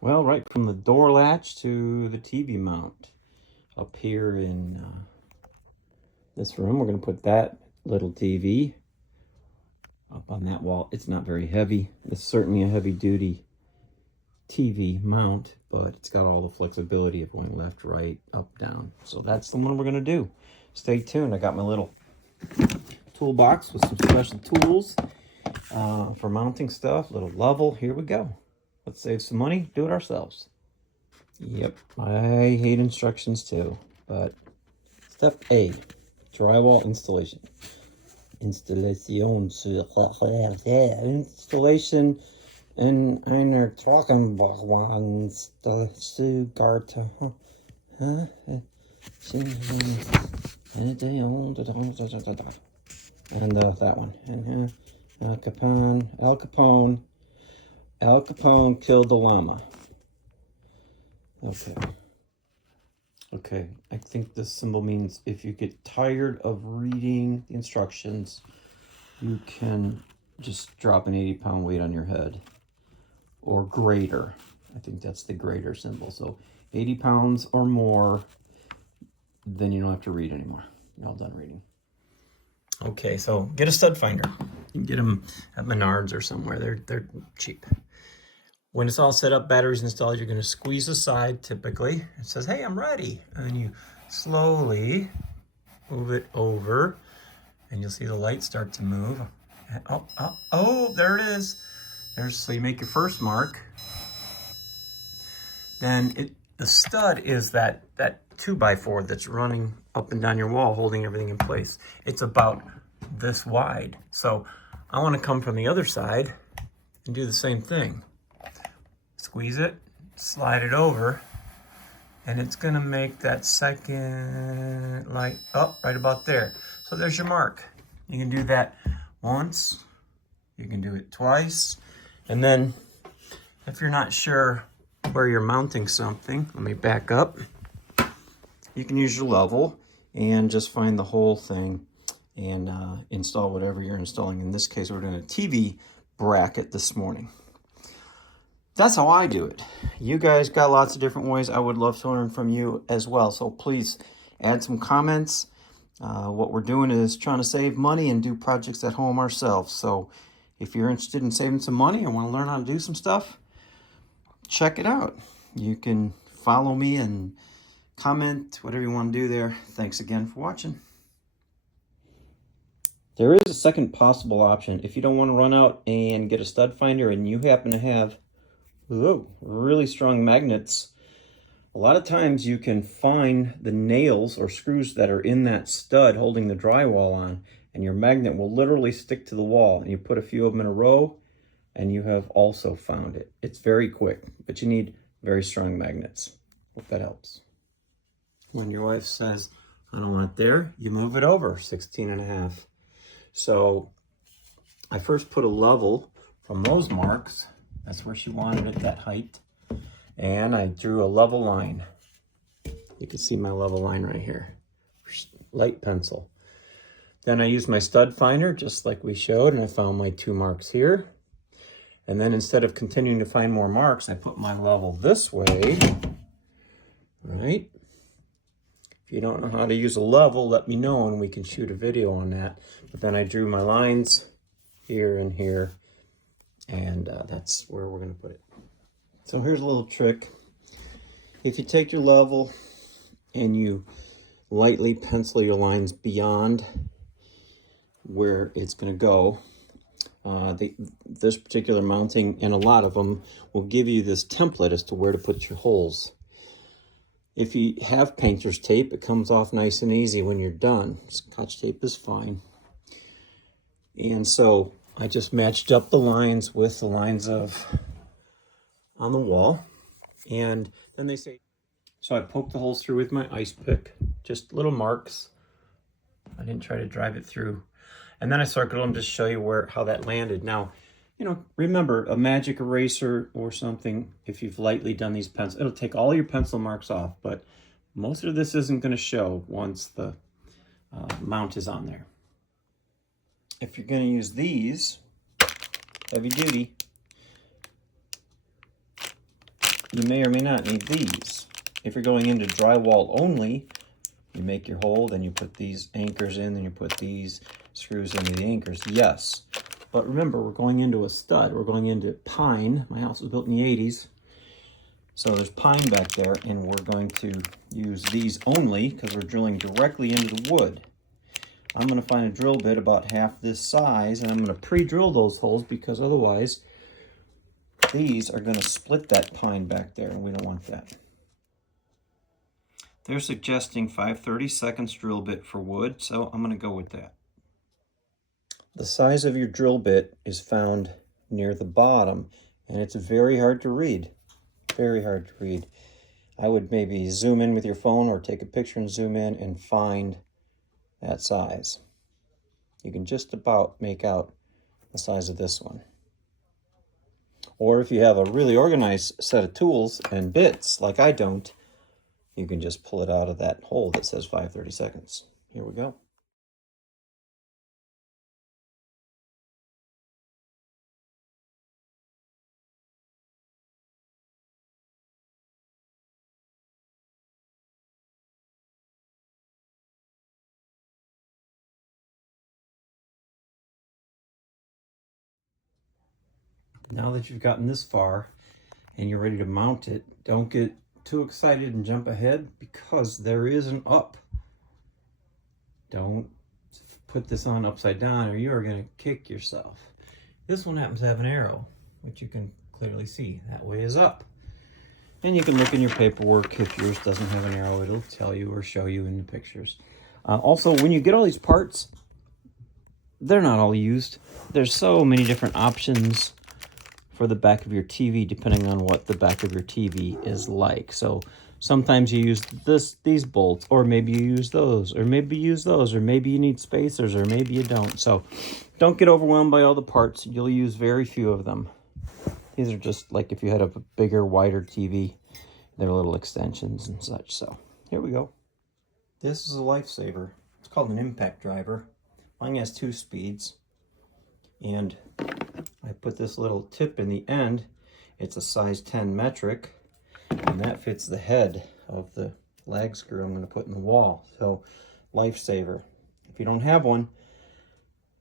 Well, right from the door latch to the TV mount. Up here in this room, we're going to put that little TV up on that wall. It's not very heavy. It's certainly a heavy-duty TV mount, but it's got all the flexibility of going left, right, up, down. So that's the one we're going to do. Stay tuned. I got my little toolbox with some special tools for mounting stuff. Little level. Here we go. Let's save some money. Do it ourselves. Yep, I hate instructions too. But step A, drywall installation. Installation in einer Trockenbauwagen Stuttgart. And that one. And Al Capone killed the llama. Okay, I think this symbol means if you get tired of reading the instructions, you can just drop an 80-pound weight on your head. Or greater. I think that's the greater symbol. So 80 pounds or more, then you don't have to read anymore. You're all done reading. Okay, so get a stud finder. You can get them at Menards or somewhere. They're cheap. When it's all set up, batteries installed, you're going to squeeze the side typically. It says, hey, I'm ready. And then you slowly move it over and you'll see the light start to move. Oh, there it is. So you make your first mark. Then the stud is that 2x4 that's running up and down your wall, holding everything in place. It's about this wide. So I want to come from the other side and do the same thing. Squeeze it, slide it over, and it's gonna make that second light up right about there. So there's your mark. You can do that once, you can do it twice, and then if you're not sure where you're mounting something, let me back up. You can use your level and just find the whole thing and install whatever you're installing. In this case, we're doing a TV bracket this morning. That's how I do it. You guys got lots of different ways. I would love to learn from you as well. So please add some comments. What we're doing is trying to save money and do projects at home ourselves. So if you're interested in saving some money and want to learn how to do some stuff, check it out. You can follow me and comment, whatever you want to do there. Thanks again for watching. There is a second possible option. If you don't want to run out and get a stud finder and you happen to have really strong magnets, a lot of times you can find the nails or screws that are in that stud holding the drywall on, and your magnet will literally stick to the wall. And you put a few of them in a row, and you have also found it. It's very quick, but you need very strong magnets. Hope that helps. When your wife says, I don't want it there, you move it over 16.5. So I first put a level from those marks. That's where she wanted it, that height. And I drew a level line. You can see my level line right here. Light pencil. Then I used my stud finder, just like we showed, and I found my 2 marks here. And then instead of continuing to find more marks, I put my level this way, right? If you don't know how to use a level, let me know and we can shoot a video on that. But then I drew my lines here and here, and that's where we're going to put it. So here's a little trick. If you take your level and you lightly pencil your lines beyond where it's going to go, this particular mounting and a lot of them will give you this template as to where to put your holes. If you have painter's tape, it comes off nice and easy when you're done. Scotch tape is fine. And so I just matched up the lines with the lines on the wall. And then they say, so I poked the holes through with my ice pick, just little marks. I didn't try to drive it through. And then I circled them to show you how that landed. Now, remember a magic eraser or something, if you've lightly done these pencils, it'll take all your pencil marks off, but most of this isn't going to show once the mount is on there. If you're going to use these, heavy duty, you may or may not need these. If you're going into drywall only, you make your hole, then you put these anchors in, then you put these screws into the anchors. Yes, but remember, we're going into a stud. We're going into pine. My house was built in the 80s. So there's pine back there, and we're going to use these only because we're drilling directly into the wood. I'm going to find a drill bit about half this size, and I'm going to pre-drill those holes because otherwise these are going to split that pine back there, and we don't want that. They're suggesting 5/32 drill bit for wood, so I'm going to go with that. The size of your drill bit is found near the bottom, and it's very hard to read. Very hard to read. I would maybe zoom in with your phone or take a picture and zoom in and find that size. You can just about make out the size of this one. Or if you have a really organized set of tools and bits, like I don't, you can just pull it out of that hole that says 5/32. Here we go. Now that you've gotten this far and you're ready to mount it, don't get too excited and jump ahead because there is an up. Don't put this on upside down or you are going to kick yourself. This one happens to have an arrow, which you can clearly see. That way is up. And you can look in your paperwork. If yours doesn't have an arrow, it'll tell you or show you in the pictures. Also, when you get all these parts, they're not all used. There's so many different options for the back of your TV, depending on what the back of your TV is like. So sometimes you use these bolts, or maybe you use those, or maybe you use those, or maybe you need spacers, or maybe you don't. So don't get overwhelmed by all the parts. You'll use very few of them. These are just like if you had a bigger, wider TV, they're little extensions and such. So here we go. This is a lifesaver. It's called an impact driver. Mine has 2 speeds. And I put this little tip in the end. It's a size 10 metric, and that fits the head of the lag screw I'm going to put in the wall. So, lifesaver. If you don't have one,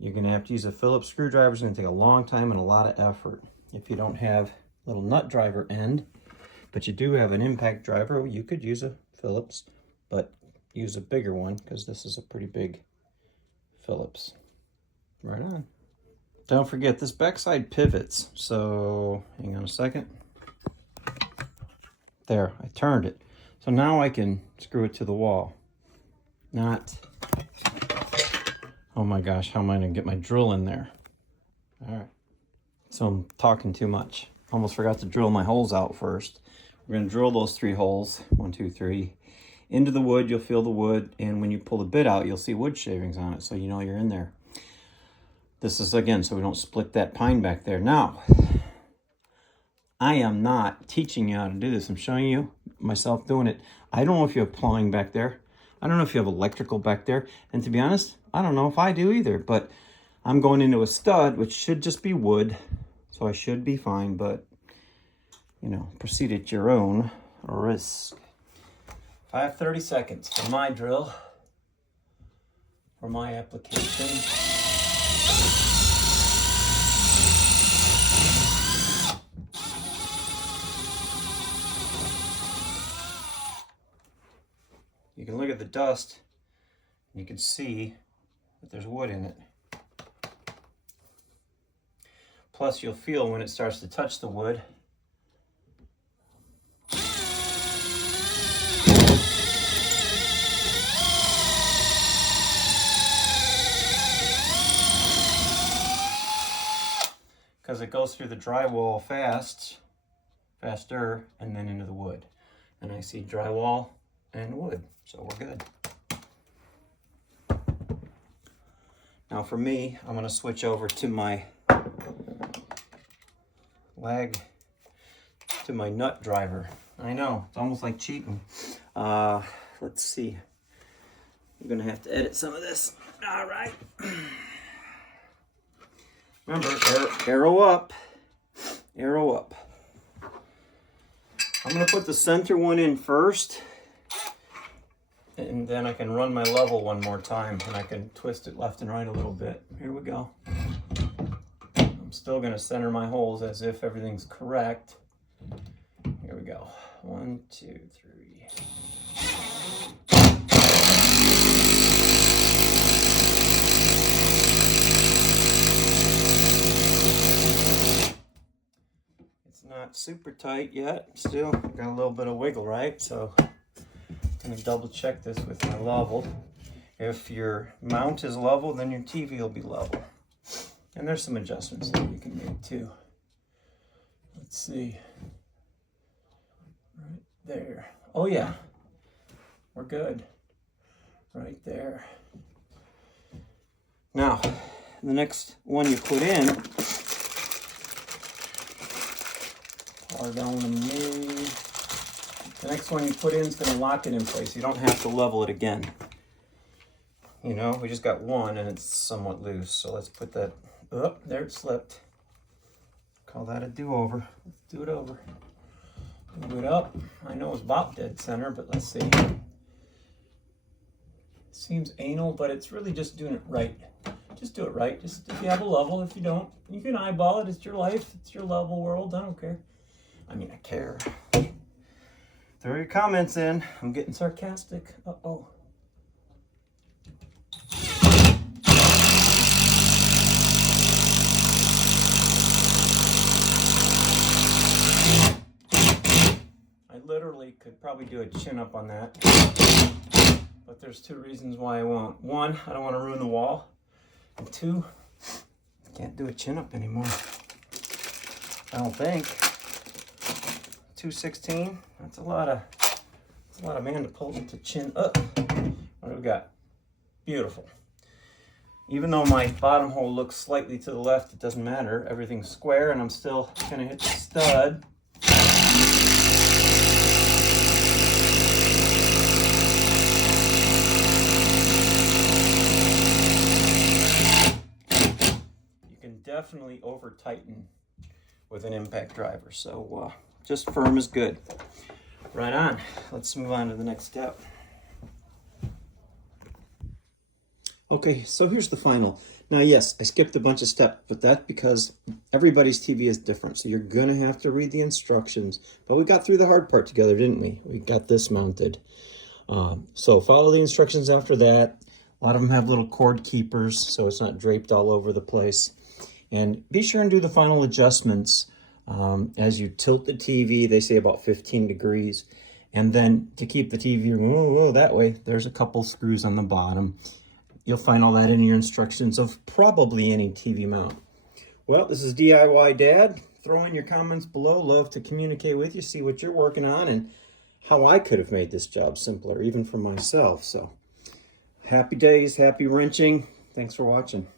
you're going to have to use a Phillips screwdriver. It's going to take a long time and a lot of effort. If you don't have a little nut driver end, but you do have an impact driver, you could use a Phillips, but use a bigger one because this is a pretty big Phillips. Right on. Don't forget, this backside pivots, so hang on a second. There, I turned it. So now I can screw it to the wall. Not, oh my gosh, how am I gonna get my drill in there? All right, so I'm talking too much. Almost forgot to drill my holes out first. We're gonna drill those 3 holes, 1, 2, 3. Into the wood, you'll feel the wood, and when you pull the bit out, you'll see wood shavings on it, so you know you're in there. This is, again, so we don't split that pine back there. Now, I am not teaching you how to do this. I'm showing you myself doing it. I don't know if you have plumbing back there. I don't know if you have electrical back there. And to be honest, I don't know if I do either. But I'm going into a stud, which should just be wood. So I should be fine. But, you know, proceed at your own risk. 5/32 for my drill. For my application. You can look at the dust, and you can see that there's wood in it. Plus, you'll feel when it starts to touch the wood. Because it goes through the drywall faster, and then into the wood. And I see drywall and wood, so we're good. Now for me, I'm going to switch over to my nut driver. I know, it's almost like cheating. Let's see. I'm going to have to edit some of this. All right. Remember, arrow up. Arrow up. I'm going to put the center one in first, and then I can run my level one more time, and I can twist it left and right a little bit. Here we go. I'm still going to center my holes as if everything's correct. Here we go. 1, 2, 3. Not super tight yet. Still got a little bit of wiggle, right? So I'm gonna double check this with my level. If your mount is level, then your TV will be level. And there's some adjustments that you can make too. Let's see. Right there. Oh yeah, we're good. Right there. Now, the next one you put in, the next one you put in is going to lock it in place. You don't have to level it again. You know, we just got one and it's somewhat loose. So let's put that up. There it slipped. Call that a do-over. Let's do it over. Move it up. I know it's about dead center, but let's see. Seems anal, but it's really just doing it right. Just do it right. Just if you have a level. If you don't, you can eyeball it. It's your life. It's your level world. I don't care. I mean, I care. Throw your comments in. I'm getting sarcastic. Uh-oh. I literally could probably do a chin up on that. But there's 2 reasons why I won't. 1, I don't want to ruin the wall. And 2, I can't do a chin up anymore. I don't think. 216. That's a lot of man to pull to chin up. What do we got? Beautiful. Even though my bottom hole looks slightly to the left, it doesn't matter. Everything's square, and I'm still gonna hit the stud. You can definitely over tighten with an impact driver, so just firm is good. Right on. Let's move on to the next step. Okay, so here's the final. Now, yes, I skipped a bunch of steps, but that's because everybody's TV is different, so you're going to have to read the instructions. But we got through the hard part together, didn't we? We got this mounted. So follow the instructions after that. A lot of them have little cord keepers, so it's not draped all over the place. And be sure and do the final adjustments. As you tilt the TV, they say about 15 degrees. And then to keep the TV that way, there's a couple screws on the bottom. You'll find all that in your instructions of probably any TV mount. Well, this is DIY Dad. Throw in your comments below. Love to communicate with you, see what you're working on and how I could have made this job simpler, even for myself. So happy days, happy wrenching. Thanks for watching.